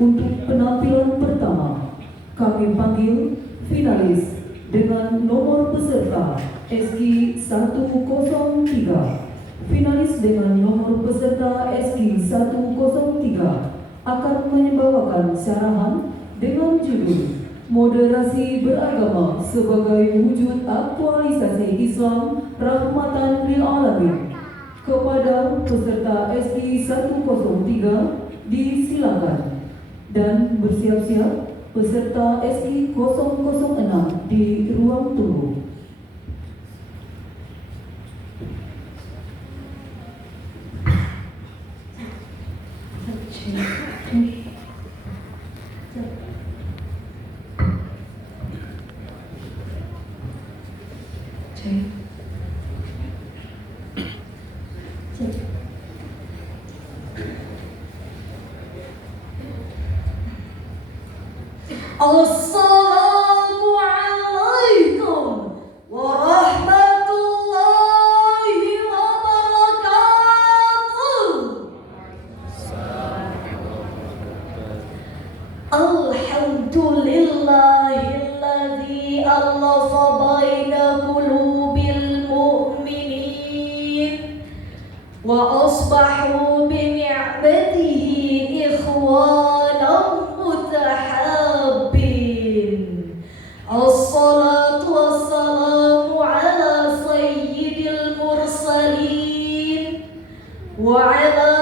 Untuk penampilan pertama, kami panggil finalis dengan nomor peserta SG 103. Finalis dengan nomor peserta SG 103 akan membawakan syarahan dengan judul Moderasi Beragama sebagai wujud aktualisasi Islam rahmatan lil alamin. Kepada peserta SG 103 disilakan dan bersiap-siap peserta SI 006 di ruang tunggu. Assalamualaikum warahmatullahi wabarakatuh. Alhamdulillahilladzi allafa baina qulubil mu'minin wa asbahu bi ni'matihi ikhwanan mutahabbin. Assalatu wassalamu ala sayyidil mursalin wa ala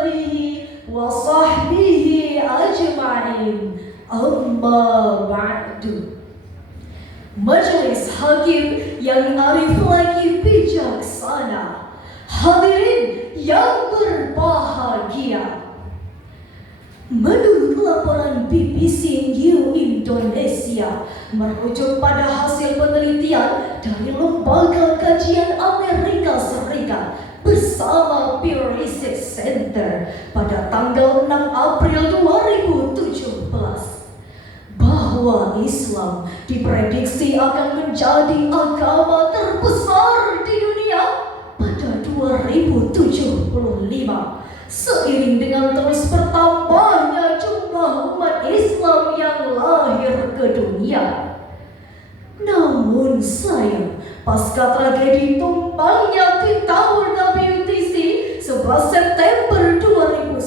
alihi wa sahbihi ajma'in. Amma ba'du. Majelis hakim yang arif lagi bijaksana, hadirin yang berbahagia. Menurut laporan BBC New Indonesia merujuk pada hasil penelitian dari Lembaga Kajian Amerika Serikat bersama Pew Research Center pada tanggal 6 April 2017 bahwa Islam diprediksi akan menjadi agama terbesar di dunia pada 2075 seiring dengan terus bertambahnya jumlah umat Islam yang lahir ke dunia. Namun sayang, pasca tragedi tumbangnya di tahun WTC 11 September 2001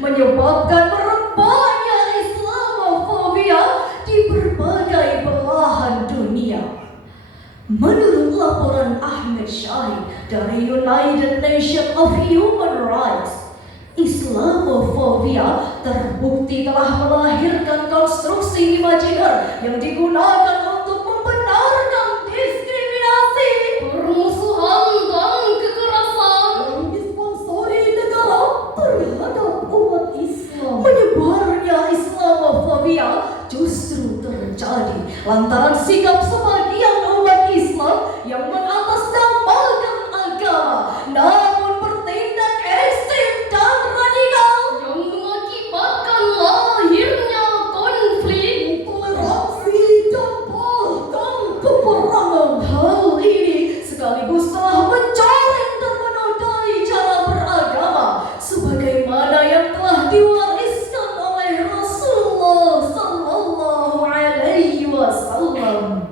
menyebabkan merebaknya Islamofobia di berbagai belahan dunia. Menurut laporan Ahmed Syahid dari United Nations of Human Rights, Islamofobia terbukti telah melahirkan konstruksi imajiner yang digunakan untuk membenarkan diskriminasi, permusuhan dan kekerasan yang disponsori negara terhadap umat Islam. Menyebarnya Islamofobia justru terjadi lantaran sikap sebagian umat Islam yang mengatasnamakan agama namun bertindak ekstrim dan radikal yang mengakibatkan lahirnya konflik, intoleransi dan bahkan peperangan. Hal ini sekaligus telah mencoreng dan menodai cara beragama sebagaimana yang telah diwariskan oleh Rasulullah sallallahu alaihi wasallam.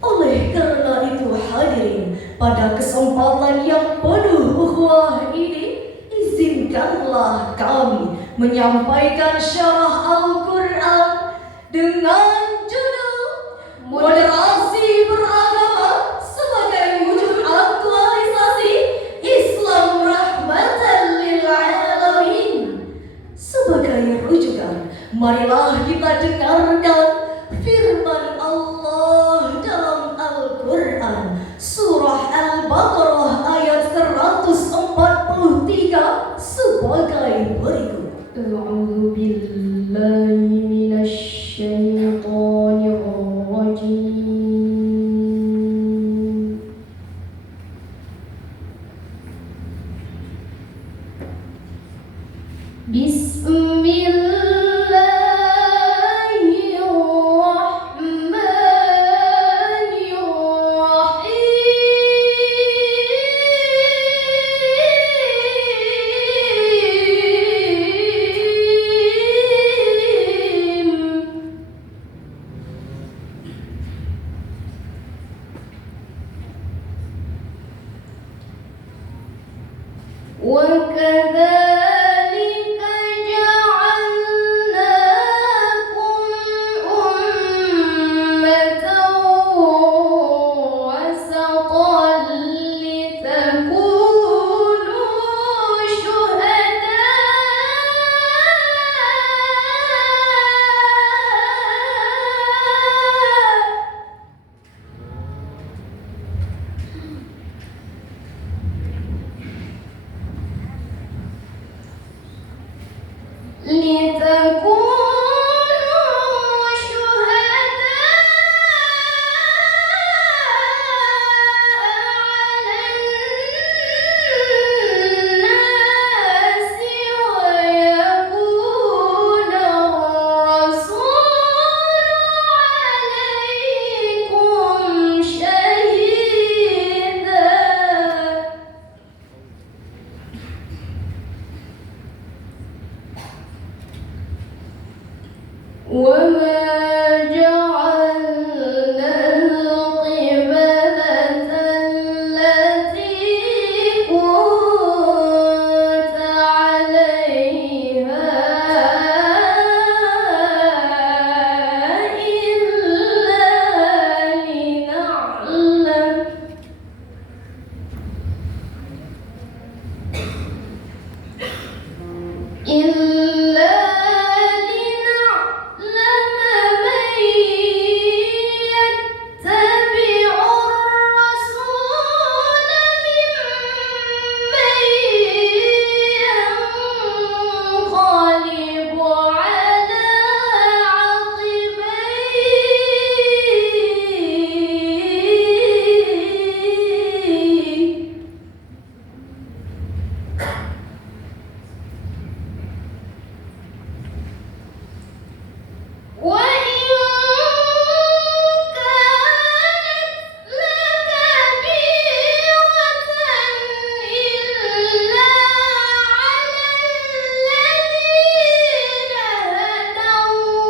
Oleh karena itu hadirin, pada kesempatan yang penuh ukhuwah ini, izinkanlah kami menyampaikan syarah Al-Quran dengan judul Moderasi Beragama sebagai wujud aktualisasi Islam rahmatan lil alamin. Sebagai rujukan, marilah kita dengarkan firman Allah dalam Al-Quran surah Al-Baqarah ayat 143 sebagai berikut. A'udzu billahi minasy syaithanir rajim. Bismillahirrahmanirrahim. لتكونوا شهداء على الناس ويكون الرسول عليكم شهيدا وما جعلنا القبلة التي كنت عليها إلا لنعلم من يتبع الرسول ممن ينقلب على عقبيه وإن كانت لكبيرة إلا على الذين هدى الله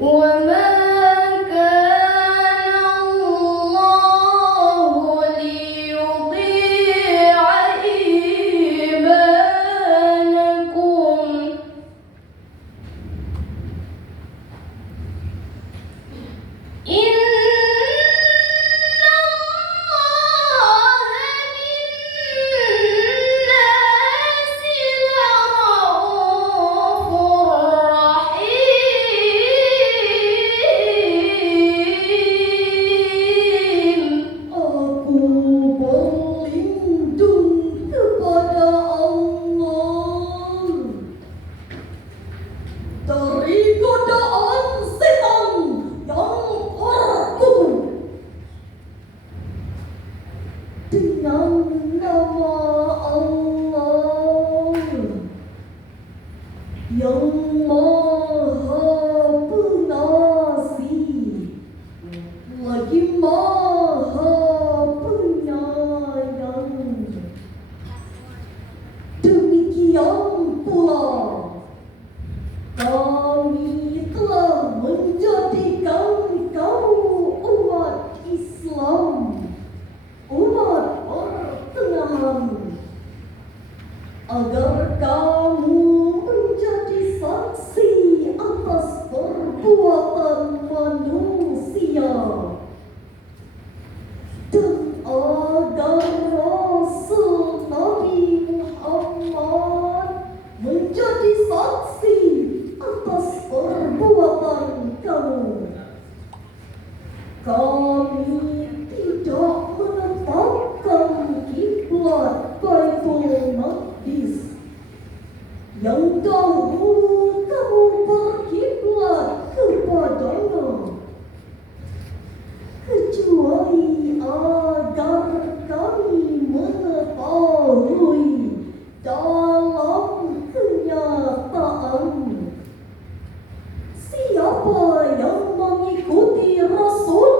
وما كان الله ليضيع إيمانكم إن الله بالناس لرءوف رحيم. Aku berlindung kepada Allah dari godaan setan yang terkutuk dengan nama Allah yang Maha Pengasih lagi Maha Penyayang. Demikian pula kami telah menjadikan kamu umat Islam, umat pertengahan, agar kamu menjadi saksi atas perbuatan manusia dan agar Rasul Nabi Muhammad menjadi saksi atas perbuatan kamu. Kami tidak menetapkan kiblat Baitul Maqdis yang dahulu kamu berkiblat kepadanya, kecuali agar kami mengetahui dalam kenyataan siapa yang mengikuti Rasul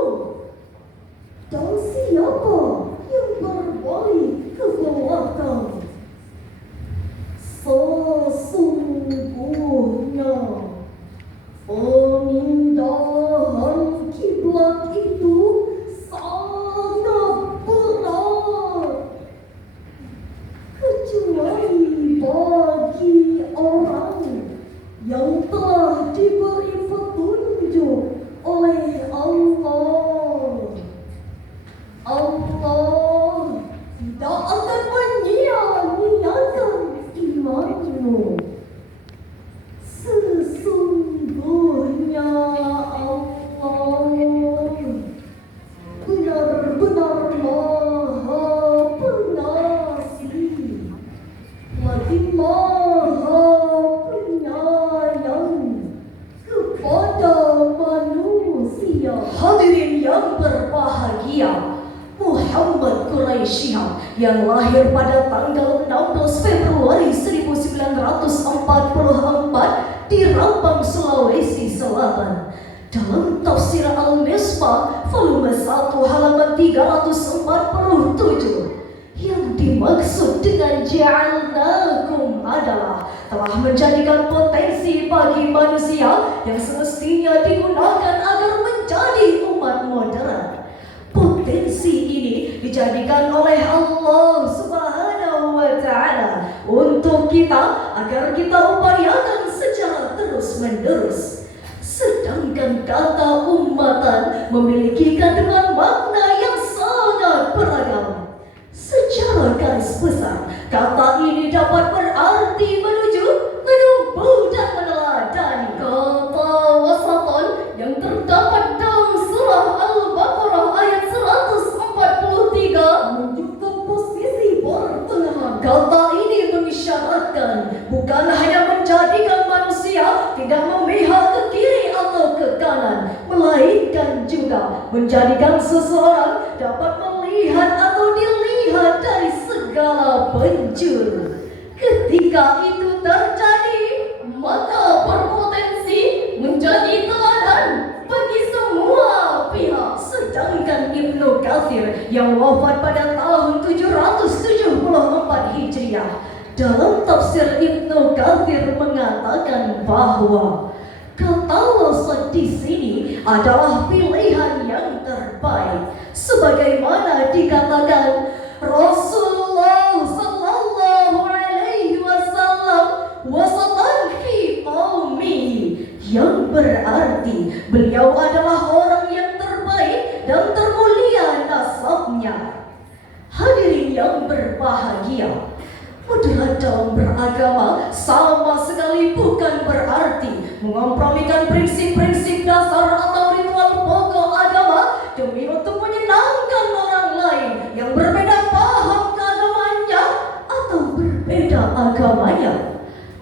Hadirin yang berbahagia, Muhammad Quraisyah yang lahir pada tanggal 16 Februari 1944 di Rambang, Sulawesi Selatan. Dalam tafsir Al-Misbah volume 1 halaman 347, yang dimaksud dengan ja'alnakum adalah telah menjadikan potensi bagi manusia yang semestinya digunakan agar menjadi umat modern. Potensi ini dijadikan oleh Allah Subhanahu wa Ta'ala untuk kita agar kita upayakan secara terus-menerus. Sedangkan kata ummatan memiliki kandungan makna yang sangat beragam. Secara garis besar, kata ini dapat berarti menuju, menumbuh dan meneladani. Kata wasatan yang terdapat dalam surah Al-Baqarah ayat 143 menunjukkan posisi pertengahan. Kata ini mengisyaratkan bukan hanya menjadikan manusia tidak memihak ke kiri atau ke kanan, melainkan juga menjadikan seseorang dapat melihat atau dilihat dari segala penjuru. Ketika itu terjadi, maka berpotensi menjadi teladan bagi semua pihak. Sedangkan Ibnu Katsir yang wafat pada tahun 774 Hijriah, dalam tafsir Ibnu Katsir mengatakan bahwa kata wasat di sini adalah pilihan yang terbaik, sebagaimana dikatakan Rasulullah sallallahu alaihi wasallam wasatan fi qaumi, yang berarti beliau adalah orang yang terbaik dan termulia nasabnya. Hadirin yang berbahagia, moderat dalam beragama sama sekali bukan berarti mengompromikan prinsip-prinsip dasar atau ritual pokok agama demi untuk menyenangkan orang lain yang berbeda paham keagamannya atau berbeda agamanya.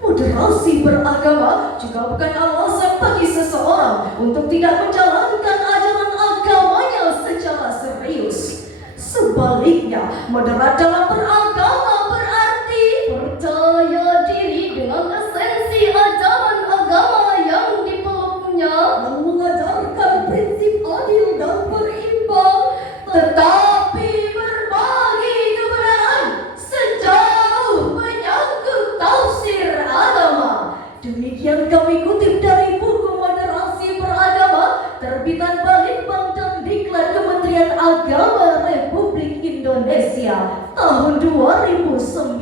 Moderasi beragama juga bukan alasan bagi seseorang untuk tidak menjalankan ajaran agamanya secara serius. Sebaliknya, moderat dalam beragama berarti percaya diri dengan esensi ajaran agama yang dipeluknya, yang mengajarkan prinsip adil dan berimbang, tetapi berbagi kebenaran sejauh menyangkut tafsir agama. demikian kami kutip dari buku Moderasi Beragama terbitan Balitbang dan Diklat Kementerian Agama Republik Indonesia tahun 2019.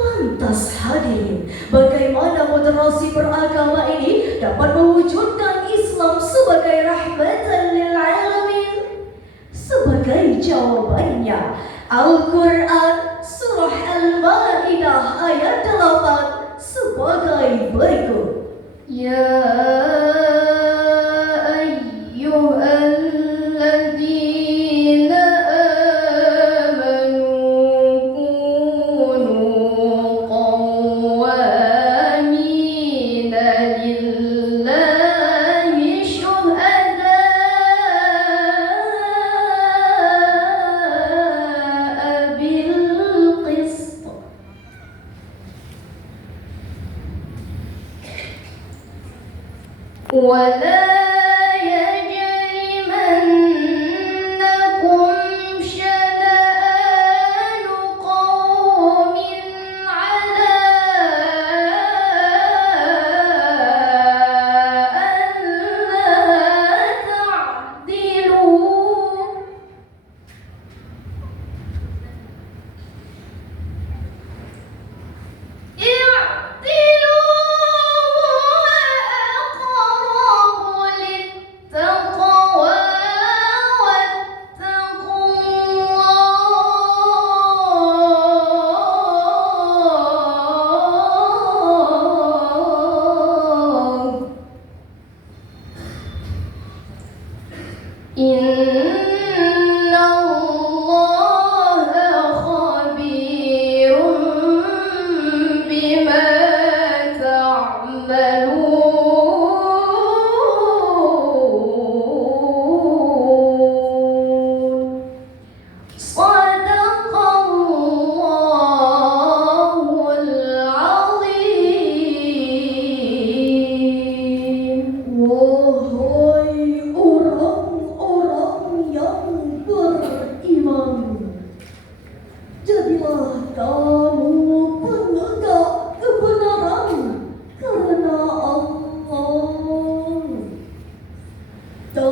Lantas hadirin, bagaimana moderasi beragama ini dapat mewujudkan Islam sebagai rahmatan lil alamin? Sebagai jawabannya, Al-Quran Surah Al-Ma'idah ayat 8 sebagai berikut. Ya ayyuhalladzina amanu kunu qawwamina lillahi syuhada'a bil qist. ولا يجرمنكم شنآن قوم على ألا تعدلوا إن الله خبير بما تعملون.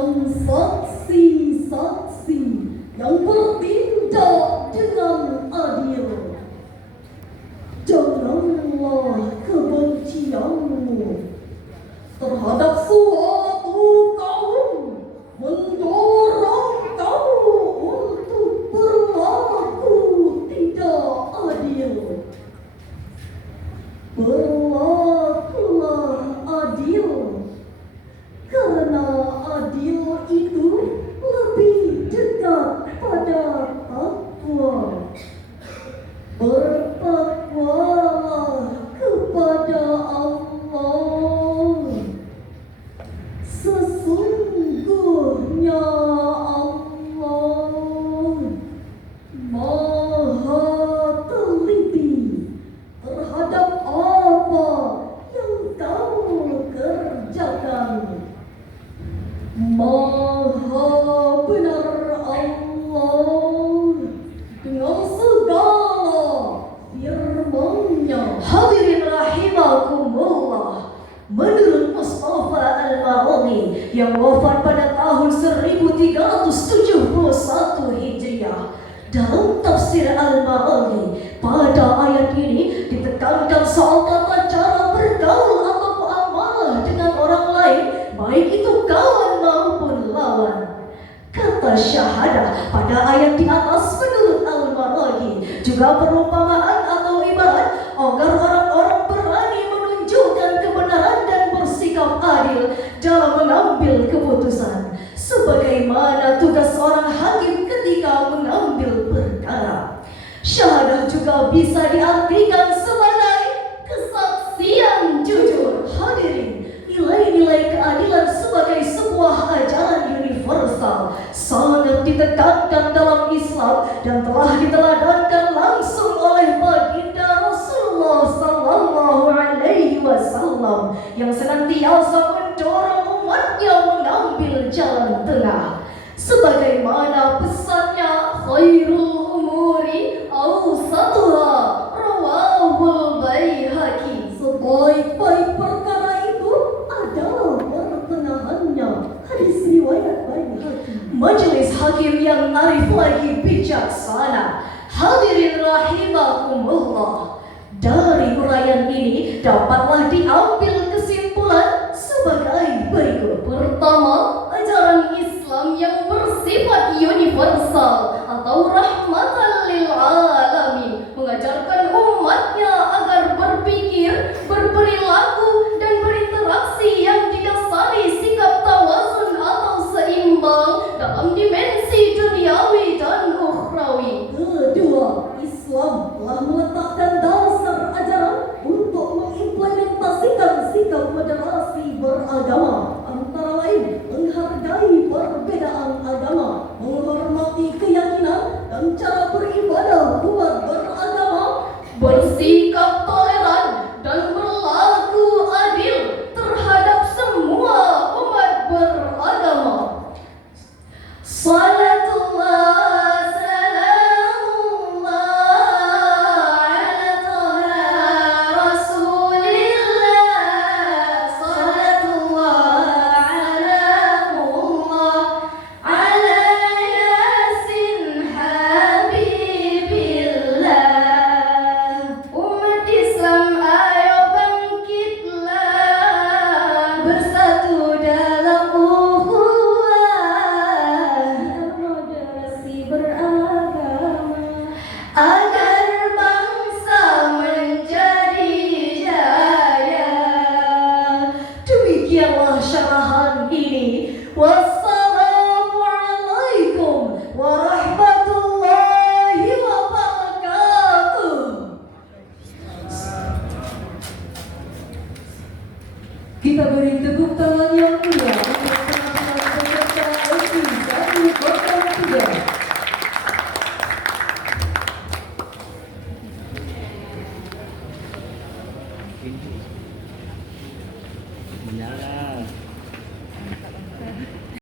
dan saksi-saksi yang bertindak dengan adil. Janganlah kebencianmu terhadap suatu kaum mendorong kamu untuk berlaku tidak adil. Berlakulah adil, karena adil itu lebih dekat pada takwa. Bertakwalah kepada Allah. Sesungguhnya Allah Maha teliti terhadap apa yang kamu kerjakan. Maha benar Allah dengan segala firman-Nya. Hadirin rahimakumullah, menurut Mustafa Al-Maraghi yang wafat pada tahun 1371 Hijriah, dalam tafsir Al-Maraghi, pada ayat ini ditekankan soal tata cara bergaul atau muamalah dengan orang lain, baik itu kawan maupun lawan. Kata syahadah pada ayat di atas menurut Al-Maraghi juga perumpamaan atau ibarat agar orang-orang berani menunjukkan kebenaran dan bersikap adil dalam mengambil keputusan, sebagaimana tugas seorang hakim ketika mengambil perkara. Syahadah juga bisa diartikan sebagai kesaksian jujur. Hadirin, nilai-nilai keadilan sebagai sebuah ajaran universal sangat ditekankan dalam Islam dan telah diteladankan langsung oleh baginda Rasulullah Sallallahu Alaihi Wasallam yang senantiasa mendorong umatnya mengambil jalan tengah, sebagaimana pesannya khairul umuri awsatuha rawahul Baihaqi. Sebaik-baik perkara itu adalah pertengahannya. Hadis riwayat Baihaqi. Majelis hakim yang arif lagi bijaksana. Hadirin rahimakumullah, dari uraian ini dapatlah diambil kesimpulan sebagai berikut. Pertama, ajaran Islam yang bersifat universal atau rahmatan lil alamin mengajarkan umatnya agar berpikir, berperilaku dan berinteraksi yang didasari sikap tawazun atau seimbang dalam dimensi duniawi dan ukhrawi. Kedua, Islam telah meletakkan dasar ajaran untuk mengimplementasikan sikap moderasi beragama, antara lain menghargai perbedaan agama, menghormati keyakinan dan cara beribadah umat beragama, bersikap toleran dan berlaku adil terhadap semua umat beragama. Salatullah syarahan ini. Wassalamualaikum warahmatullahi wabarakatuh. Kita beri tepuk tangan yang meriah untuk penampilan peserta SI 103. Menyala.